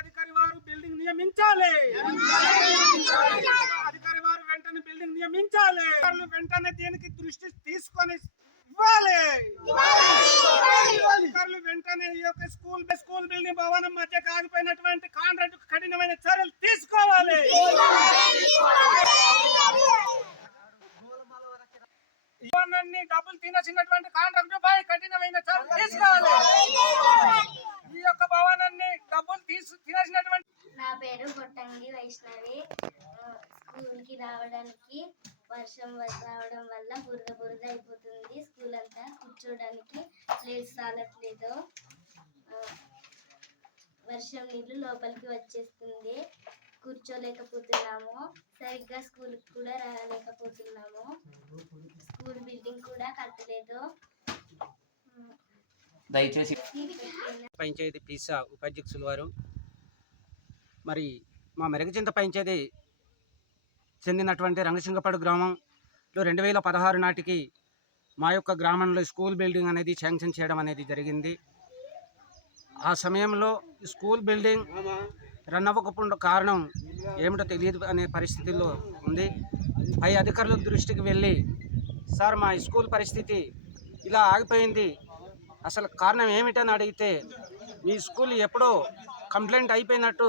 అధికారి వారు బిల్డింగ్ నియమించాలి. అధికారి వారు వెంటనే బిల్డింగ్ నియమించాలి. వెంటనే దీనికి దృష్టి తీసుకొని ఇవ్వాలి. అధికారులు వెంటనే ఈ యొక్క స్కూల్ బిల్డింగ్ భవనం మధ్య ఆగిపోయినటువంటి కాంట్రాక్ట్ కఠినమైన చర్యలు తీసుకోవాలి. డబ్బులు తినసినటువంటి కాంట్రాక్ట్ పై కఠినమైన చర్యలు తీసుకోవాలి. ఈ యొక్క భవనాన్ని డబ్బులు తినసినటువంటి. నా పేరు కొట్టంగి వైష్ణవి. స్కూల్ కి రావడానికి వర్షం రావడం వల్ల బురద అయిపోతుంది. స్కూల్ అంతా కూర్చోడానికి ప్లేస్ చాలట్లేదు. వర్షం నీళ్లు లోపలికి వచ్చేస్తుంది. కూర్చోలేకపోతున్నాము. సరిగ్గా స్కూల్ కూడా రాలేకపోతున్నాము. స్కూల్ బిల్డింగ్ కూడా కట్టలేదు. దయచేసి పంచాయతీ పీసా ఉపాధ్యక్షుల వారు మరి మా మెరగచింత పంచాయతీ చెందినటువంటి రంగసింగపాడు గ్రామంలో 2016 నాటికి మా యొక్క గ్రామంలో స్కూల్ బిల్డింగ్ అనేది శాంక్షన్ చేయడం అనేది జరిగింది. ఆ సమయంలో స్కూల్ బిల్డింగ్ రన్ అవ్వకపోవడం కారణం ఏమిటో తెలియదు అనే పరిస్థితుల్లో ఉంది. పై అధికారుల దృష్టికి వెళ్ళి, సార్ మా స్కూల్ పరిస్థితి ఇలా ఆగిపోయింది, అసలు కారణం ఏమిటని అడిగితే, మీ స్కూల్ ఎప్పుడో కంప్లైంట్ అయిపోయినట్టు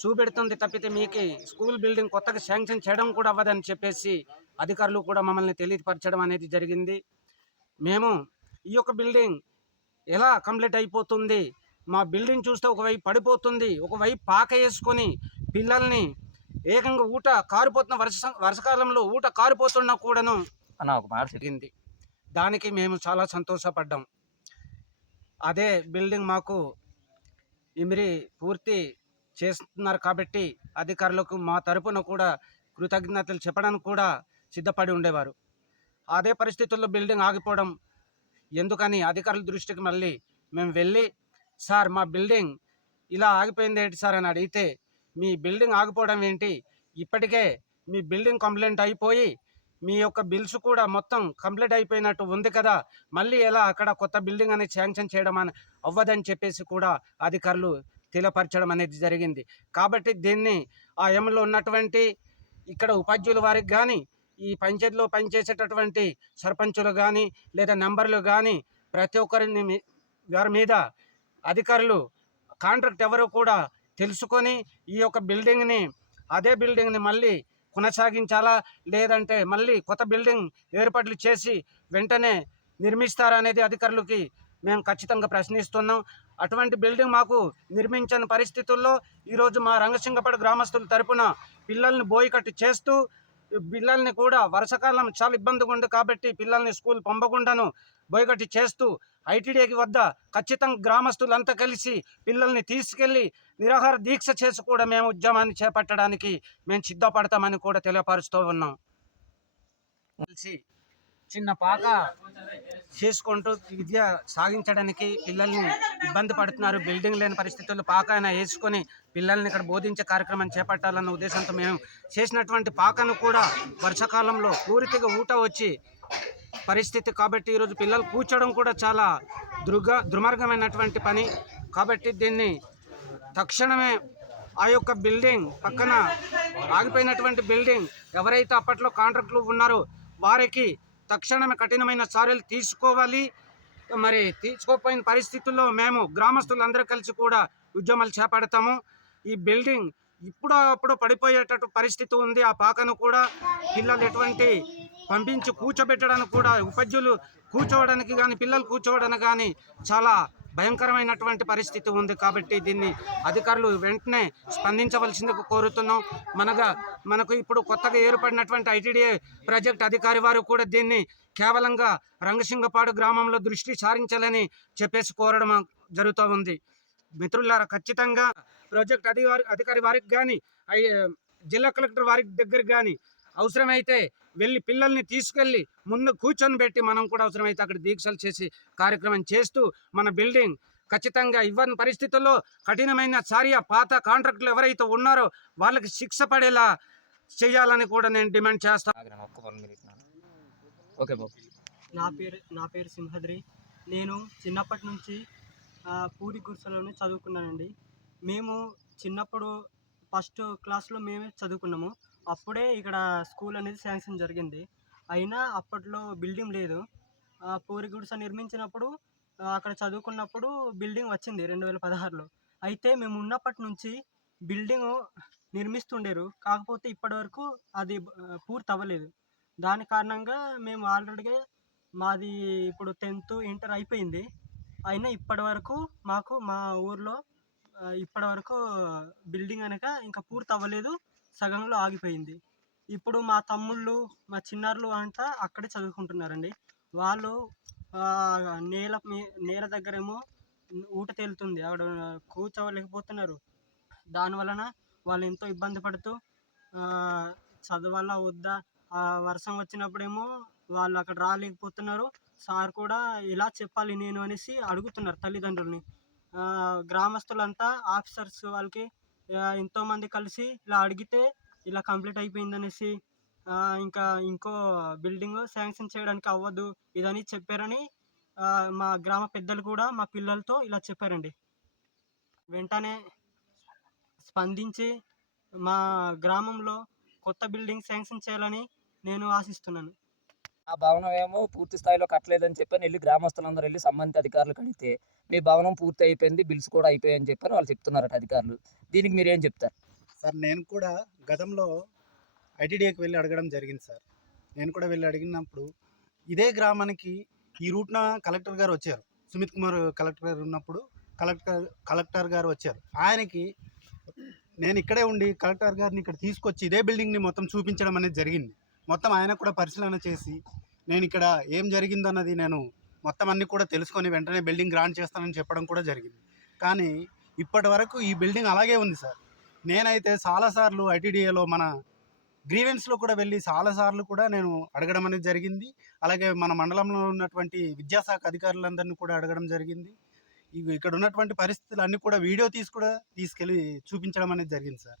చూపెడుతుంది తప్పితే మీకు స్కూల్ బిల్డింగ్ కొత్తగా శాంక్షన్ చేయడం కూడా అవ్వదని చెప్పేసి అధికారులు కూడా మమ్మల్ని తెలియపరచడం అనేది జరిగింది. మేము ఈ యొక్క బిల్డింగ్ ఎలా కంప్లీట్ అయిపోతుంది, మా బిల్డింగ్ చూస్తే ఒకవైపు పడిపోతుంది, ఒకవైపు పాక వేసుకొని పిల్లల్ని ఏకంగా ఊట కారిపోతున్న వర్షకాలంలో ఊట కారిపోతున్నా కూడాను ఒక మాట జరిగింది. దానికి మేము చాలా సంతోషపడ్డాం. అదే బిల్డింగ్ మాకు ఇమిరి పూర్తి చేస్తున్నారు కాబట్టి అధికారులకు మా తరపున కూడా కృతజ్ఞతలు చెప్పడానికి కూడా సిద్ధపడి ఉండేవారు. అదే పరిస్థితుల్లో బిల్డింగ్ ఆగిపోవడం ఎందుకని అధికారుల దృష్టికి మళ్ళీ మేము వెళ్ళి, సార్ మా బిల్డింగ్ ఇలా ఆగిపోయింది ఏంటి సార్ అని అడిగితే, మీ బిల్డింగ్ ఆగిపోవడం ఏంటి, ఇప్పటికే మీ బిల్డింగ్ కంప్లైంట్ అయిపోయి మీ యొక్క బిల్స్ కూడా మొత్తం కంప్లీట్ అయిపోయినట్టు ఉంది కదా, మళ్ళీ ఎలా అక్కడ కొత్త బిల్డింగ్ అనేది శాంక్షన్ చేయడం అని అవ్వదని చెప్పేసి కూడా అధికారులు తెలియపరచడం అనేది జరిగింది. కాబట్టి దీన్ని ఆ ఎంలో ఉన్నటువంటి ఇక్కడ ఉపాధ్యాయుల వారికి కానీ, ఈ పంచాయతీలో పనిచేసేటటువంటి సర్పంచులు కానీ లేదా నంబర్లు కానీ ప్రతి ఒక్కరిని వారి మీద అధికారులు కాంట్రాక్ట్ ఎవరో కూడా తెలుసుకొని ఈ యొక్క బిల్డింగ్ని అదే బిల్డింగ్ని మళ్ళీ కొనసాగించాలా లేదంటే మళ్ళీ కొత్త బిల్డింగ్ ఏర్పాట్లు చేసి వెంటనే నిర్మిస్తారా అనేది అధికారులకి మేము ఖచ్చితంగా ప్రశ్నిస్తున్నాం. అటువంటి బిల్డింగ్ మాకు నిర్మించని పరిస్థితుల్లో ఈరోజు మా రంగసింగపాడు గ్రామస్తుల తరపున పిల్లల్ని బోయకట్టు చేస్తూ, పిల్లల్ని కూడా వర్షాకాలం చాలా ఇబ్బందిగా ఉంది కాబట్టి పిల్లల్ని స్కూల్ పంపకుండాను బోయకట్టు చేస్తూ ఐటీడీకి వద్ద ఖచ్చితంగా గ్రామస్తులంతా కలిసి పిల్లల్ని తీసుకెళ్ళి నిరాహార దీక్ష చేసి కూడా మేము ఉద్యమాన్ని చేపట్టడానికి మేము సిద్ధపడతామని కూడా తెలియపరుస్తూ ఉన్నాం. కలిసి చిన్న పాక చేసుకుంటూ విద్య సాగించడానికి పిల్లల్ని ఇబ్బంది పడుతున్నారు. బిల్డింగ్ లేని పరిస్థితుల్లో పాక అయినా వేసుకొని పిల్లల్ని ఇక్కడ బోధించే కార్యక్రమం చేపట్టాలన్న ఉద్దేశంతో మేము చేసినటువంటి పాకను కూడా వర్షాకాలంలో పూర్తిగా ఊట వచ్చి పరిస్థితి కాబట్టి ఈరోజు పిల్లలు కూర్చోవడం కూడా చాలా దుర్మార్గమైనటువంటి పని. కాబట్టి దీన్ని తక్షణమే ఆ యొక్క బిల్డింగ్ పక్కన ఆగిపోయినటువంటి బిల్డింగ్ ఎవరైతే అప్పట్లో కాంట్రాక్టులు ఉన్నారో వారికి తక్షణమే కఠినమైన చర్యలు తీసుకోవాలి. మరి తీసుకోకపోయిన పరిస్థితుల్లో మేము గ్రామస్తులందరూ కలిసి కూడా ఉద్యమాలు చేపడతాము. ఈ బిల్డింగ్ అప్పుడు పడిపోయేటట్టు పరిస్థితి ఉంది. ఆ పాకను కూడా పిల్లలు ఎటువంటి పంపించి కూర్చోబెట్టడానికి కూడా ఉపాధ్యాయులు కూర్చోవడానికి కానీ పిల్లలు కూర్చోవడానికి కానీ చాలా భయంకరమైనటువంటి పరిస్థితి ఉంది. కాబట్టి దీన్ని అధికారులు వెంటనే స్పందించవలసిందిగా కోరుతున్నాం. మనకు ఇప్పుడు కొత్తగా ఏర్పడినటువంటి ఐటీడీఏ ప్రాజెక్ట్ అధికారి వారు కూడా దీన్ని కేవలంగా రంగసింగపాడు గ్రామంలో దృష్టి సారించాలని చెప్పేసి కోరడం జరుగుతూ ఉంది. మిత్రులారా, ఖచ్చితంగా ప్రాజెక్ట్ అధికారి వారికి కానీ జిల్లా కలెక్టర్ వారి దగ్గరికి కానీ అవసరమైతే వెళ్ళి పిల్లల్ని తీసుకెళ్ళి ముందు కూర్చొని పెట్టి మనం కూడా అవసరమైతే అక్కడ దీక్షలు చేసి కార్యక్రమం చేస్తూ మన బిల్డింగ్ ఖచ్చితంగా ఇవ్వని పరిస్థితుల్లో కఠినమైన చర్య పాత కాంట్రాక్టులు ఎవరైతే ఉన్నారో వాళ్ళకి శిక్ష పడేలా చేయాలని కూడా నేను డిమాండ్ చేస్తాను. నా పేరు సింహద్రి. నేను చిన్నప్పటి నుంచి పూరి గుడిసెలోనే చదువుకున్నానండి. మేము చిన్నప్పుడు ఫస్ట్ క్లాస్లో మేమే చదువుకున్నాము. అప్పుడే ఇక్కడ స్కూల్ అనేది శాంక్షన్ జరిగింది. అయినా అప్పట్లో బిల్డింగ్ లేదు. పూరి గుడిసె నిర్మించినప్పుడు అక్కడ చదువుకున్నప్పుడు బిల్డింగ్ వచ్చింది 2016లో. అయితే మేము ఉన్నప్పటి నుంచి బిల్డింగ్ నిర్మిస్తుండేరు. కాకపోతే ఇప్పటివరకు అది పూర్తి అవ్వలేదు. దాని కారణంగా మేము ఆల్రెడీగా మాది ఇప్పుడు 10th ఇంటర్ అయిపోయింది. అయినా ఇప్పటివరకు మాకు మా ఊర్లో ఇప్పటివరకు బిల్డింగ్ అనక ఇంకా పూర్తి అవ్వలేదు, సగంలో ఆగిపోయింది. ఇప్పుడు మా తమ్ముళ్ళు మా చిన్నారులు అంతా అక్కడే చదువుకుంటున్నారండి. వాళ్ళు నేల దగ్గరేమో ఊట తేలుతుంది, అక్కడ కూర్చోలేకపోతున్నారు. దానివలన వాళ్ళు ఎంతో ఇబ్బంది పడుతూ చదవాలా వద్దా, వర్షం వచ్చినప్పుడేమో వాళ్ళు అక్కడ రాలేకపోతున్నారు. సార్ కూడా ఇలా చెప్పాలి నేను అనేసి అడుగుతున్నారు తల్లిదండ్రుల్ని. గ్రామస్తులంతా ఆఫీసర్స్ వాళ్ళకి ఎంతోమంది కలిసి ఇలా అడిగితే ఇలా కంప్లీట్ అయిపోయిందనేసి ఇంకా ఇంకో బిల్డింగ్ శాంక్షన్ చేయడానికి అవ్వదు ఇదని చెప్పారని మా గ్రామ పెద్దలు కూడా మా పిల్లలతో ఇలా చెప్పారండి. వెంటనే స్పందించి మా గ్రామంలో కొత్త బిల్డింగ్ శాంక్షన్ చేయాలని నేను ఆశిస్తున్నాను. ఆ భవనం ఏమో పూర్తి స్థాయిలో కట్టలేదని చెప్పని వెళ్ళి గ్రామస్తులందరూ వెళ్ళి సంబంధిత అధికారులకు అడిగితే మీ భవనం పూర్తి అయిపోయింది, బిల్స్ కూడా అయిపోయాయని చెప్పని వాళ్ళు చెప్తున్నారట అధికారులు. దీనికి మీరు ఏం చెప్తారు? సార్ నేను కూడా గతంలో ఐటీడీఏకి వెళ్ళి అడగడం జరిగింది సార్. నేను కూడా వెళ్ళి అడిగినప్పుడు ఇదే గ్రామానికి ఈ రూట్న కలెక్టర్ గారు వచ్చారు. సుమిత్ కుమార్ కలెక్టర్ గారు ఉన్నప్పుడు కలెక్టర్ గారు వచ్చారు. ఆయనకి నేను ఇక్కడే ఉండి కలెక్టర్ గారిని ఇక్కడ తీసుకొచ్చి ఇదే బిల్డింగ్ని మొత్తం చూపించడం అనేది జరిగింది. మొత్తం ఆయన కూడా పరిశీలన చేసి నేను ఇక్కడ ఏం జరిగిందన్నది నేను మొత్తం అన్నీ కూడా తెలుసుకొని వెంటనే బిల్డింగ్ గ్రాంట్ చేస్తానని చెప్పడం కూడా జరిగింది. కానీ ఇప్పటి వరకు ఈ బిల్డింగ్ అలాగే ఉంది సార్. నేనైతే చాలాసార్లు ఐటీడీఏలో మన గ్రీవెన్స్లో కూడా వెళ్ళి చాలాసార్లు కూడా నేను అడగడం అనేది జరిగింది. అలాగే మన మండలంలో ఉన్నటువంటి విద్యాశాఖ అధికారులందరినీ కూడా అడగడం జరిగింది. ఇక్కడ ఉన్నటువంటి పరిస్థితులు అన్నీ కూడా వీడియో తీసుకెళ్ళి చూపించడం అనేది జరిగింది సార్.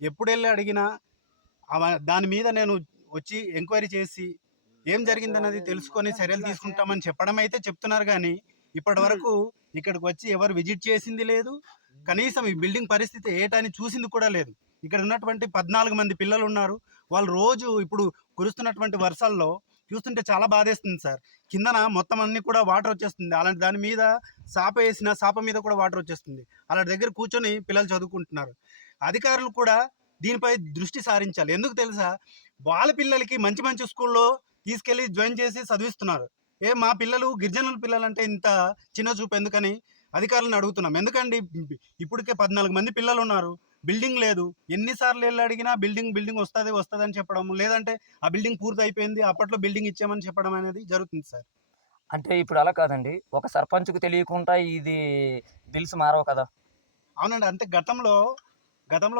ఎప్పుడు వెళ్ళి అడిగినా దాని మీద నేను వచ్చి ఎంక్వైరీ చేసి ఏం జరిగిందన్నది తెలుసుకొని చర్యలు తీసుకుంటామని చెప్పడం అయితే చెప్తున్నారు. కానీ ఇప్పటి వరకు ఇక్కడికి వచ్చి ఎవరు విజిట్ చేసింది లేదు. కనీసం ఈ బిల్డింగ్ పరిస్థితి ఏటని చూసింది కూడా లేదు. ఇక్కడ ఉన్నటువంటి 14 మంది పిల్లలు ఉన్నారు. వాళ్ళు రోజు ఇప్పుడు కురుస్తున్నటువంటి వర్షాల్లో చూస్తుంటే చాలా బాధేస్తుంది సార్. కిందన మొత్తం అన్నీ కూడా వాటర్ వచ్చేస్తుంది. అలాంటి దాని మీద సాప వేసిన సాప మీద కూడా వాటర్ వచ్చేస్తుంది. అలాంటి దగ్గర కూర్చొని పిల్లలు చదువుకుంటున్నారు. అధికారులు కూడా దీనిపై దృష్టి సారించాలి. ఎందుకు తెలుసా, వాళ్ళ పిల్లలకి మంచి మంచి స్కూల్లో తీసుకెళ్ళి జాయిన్ చేసి చదివిస్తున్నారు. మా పిల్లలు గిరిజనుల పిల్లలంటే ఇంత చిన్న చూపు ఎందుకని అధికారులను అడుగుతున్నాం. ఎందుకండి ఇప్పటికే 14 మంది పిల్లలు ఉన్నారు, బిల్డింగ్ లేదు. ఎన్నిసార్లు వెళ్ళి అడిగినా బిల్డింగ్ వస్తుంది అని చెప్పడం, లేదంటే ఆ బిల్డింగ్ పూర్తి అయిపోయింది అప్పట్లో బిల్డింగ్ ఇచ్చామని చెప్పడం అనేది జరుగుతుంది సార్. అంటే ఇప్పుడు అలా కాదండి, ఒక సర్పంచ్కు తెలియకుండా ఇది బిల్స్ మారవు కదా? అవునండి. అంటే గతంలో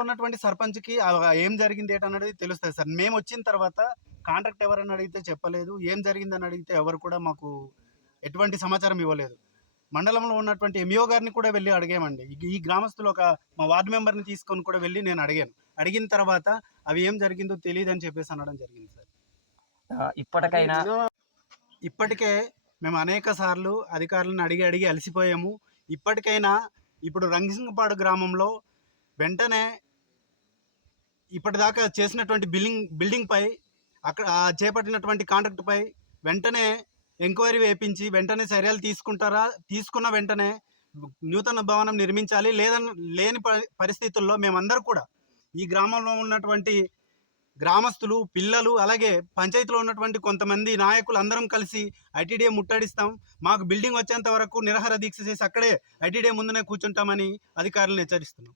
ఉన్నటువంటి సర్పంచ్కి ఏం జరిగింది ఏంటన్నది తెలుస్తుంది సార్. మేము వచ్చిన తర్వాత కాంట్రాక్ట్ ఎవరని అడిగితే చెప్పలేదు, ఏం జరిగిందని అడిగితే ఎవరు కూడా మాకు ఎటువంటి సమాచారం ఇవ్వలేదు. మండలంలో ఉన్నటువంటి ఎంఈఓ గారిని కూడా వెళ్ళి అడిగామండి. ఈ గ్రామస్తులు మా వార్డు మెంబర్ని తీసుకొని కూడా వెళ్ళి నేను అడిగాను. అడిగిన తర్వాత అవి ఏం జరిగిందో తెలియదు అని చెప్పేసి అనడం జరిగింది సార్. ఇప్పటికే మేము అనేక సార్లు అధికారులను అడిగి అలసిపోయాము. ఇప్పటికైనా ఇప్పుడు రంగసింగపాడు గ్రామంలో వెంటనే ఇప్పటిదాకా చేసినటువంటి బిల్డింగ్ పై అక్కడ చేపట్టినటువంటి కాంట్రాక్ట్ పై వెంటనే ఎంక్వైరీ వేయించి వెంటనే చర్యలు తీసుకున్న వెంటనే నూతన భవనం నిర్మించాలి. లేని పరిస్థితుల్లో మేమందరూ కూడా ఈ గ్రామంలో ఉన్నటువంటి గ్రామస్తులు, పిల్లలు, అలాగే పంచాయతీలో ఉన్నటువంటి కొంతమంది నాయకులు అందరం కలిసి ఐటీడీఏ ముట్టడిస్తాం. మాకు బిల్డింగ్ వచ్చేంత వరకు నిరాహార దీక్ష చేసి అక్కడే ఐటీడీఏ ముందునే కూర్చుంటామని అధికారులను హెచ్చరిస్తున్నాం.